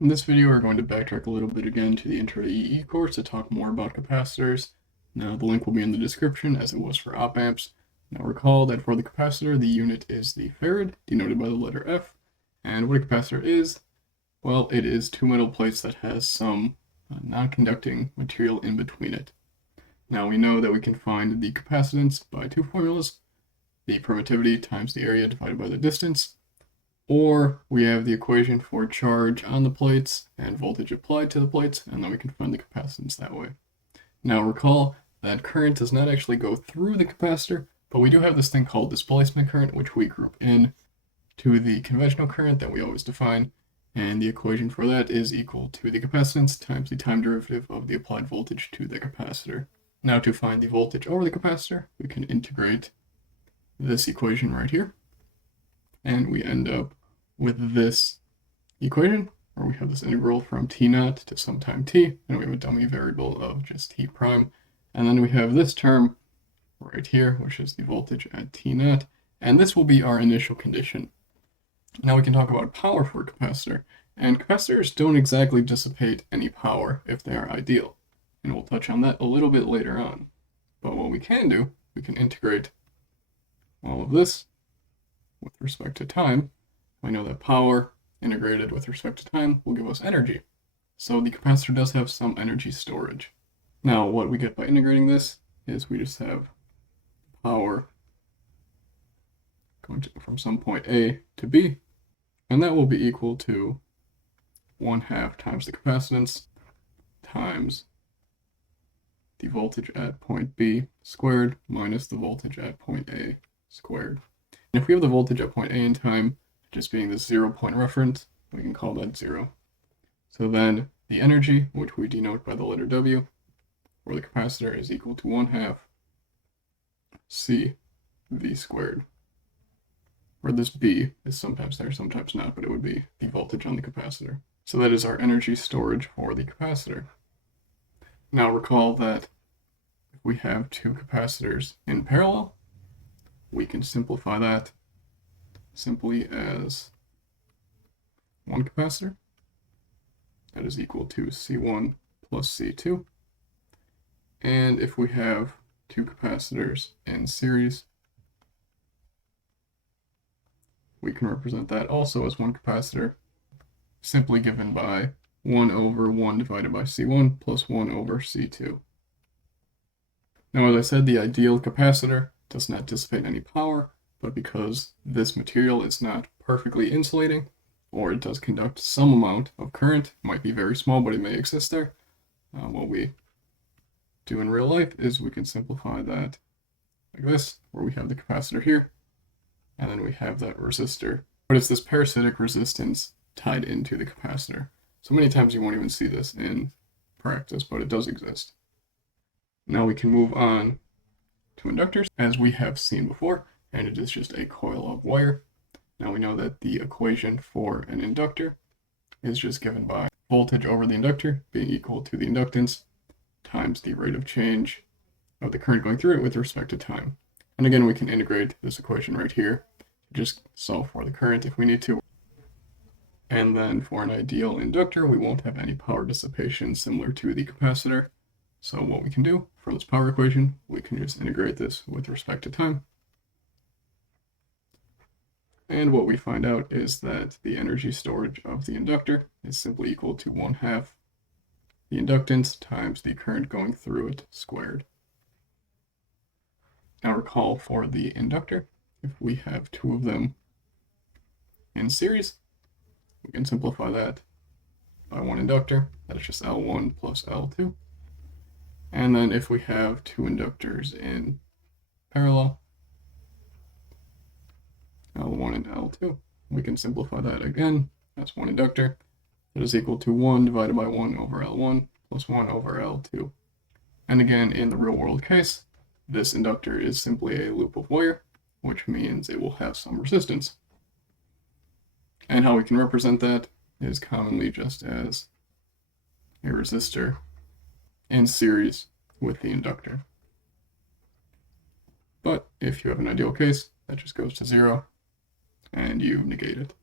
In this video, we're going to backtrack a little bit again to the Intro to EE course to talk more about capacitors. Now, the link will be in the description as it was for op amps. Now, recall that for the capacitor, the unit is the farad, denoted by the letter F. And what a capacitor is, well, it is two metal plates that has some non-conducting material in between it. Now, we know that we can find the capacitance by two formulas, the permittivity times the area divided by the distance, or we have the equation for charge on the plates and voltage applied to the plates, and then we can find the capacitance that way. Now recall that current does not actually go through the capacitor, but we do have this thing called displacement current, which we group in to the conventional current that we always define, and the equation for that is equal to the capacitance times the time derivative of the applied voltage to the capacitor. Now to find the voltage over the capacitor, we can integrate this equation right here, and we end up with this equation, where we have this integral from t naught to some time t, and we have a dummy variable of just t prime. And then we have this term right here, which is the voltage at t naught, and this will be our initial condition. Now we can talk about power for a capacitor, and capacitors don't exactly dissipate any power if they are ideal, and we'll touch on that a little bit later on. But what we can do, we can integrate all of this with respect to time. We know that power integrated with respect to time will give us energy. So the capacitor does have some energy storage. Now what we get by integrating this is we just have power going from some point A to B, and that will be equal to 1/2 times the capacitance times the voltage at point B squared minus the voltage at point A squared. And if we have the voltage at point A in time just being this 0-point reference, we can call that 0. So then the energy, which we denote by the letter W, for the capacitor is equal to 1/2 CV squared. Where this B is sometimes there, sometimes not, but it would be the voltage on the capacitor. So that is our energy storage for the capacitor. Now recall that if we have two capacitors in parallel, we can simplify that simply as one capacitor that is equal to C1 plus C2. And if we have two capacitors in series, we can represent that also as one capacitor, simply given by 1/1 divided by C1 plus 1/C2. Now, as I said, the ideal capacitor does not dissipate any power, but because this material is not perfectly insulating, or it does conduct some amount of current, it might be very small, but it may exist there. What we do in real life is we can simplify that like this, where we have the capacitor here, and then we have that resistor. But it's this parasitic resistance tied into the capacitor. So many times you won't even see this in practice, but it does exist. Now we can move on to inductors, as we have seen before, and it is just a coil of wire. Now we know that the equation for an inductor is just given by voltage over the inductor being equal to the inductance times the rate of change of the current going through it with respect to time. And again, we can integrate this equation right here to just solve for the current if we need to. And then for an ideal inductor, we won't have any power dissipation similar to the capacitor. So what we can do for this power equation, we can just integrate this with respect to time. And what we find out is that the energy storage of the inductor is simply equal to 1/2 the inductance times the current going through it squared. Now recall for the inductor, if we have two of them in series, we can simplify that by one inductor. That is just L1 plus L2. And then if we have two inductors in parallel, L1 and L2, we can simplify that again as one inductor. That is equal to 1 divided by 1/L1 plus 1/L2. And again, in the real world case, this inductor is simply a loop of wire, which means it will have some resistance. And how we can represent that is commonly just as a resistor in series with the inductor. But if you have an ideal case, that just goes to 0, and you negate it.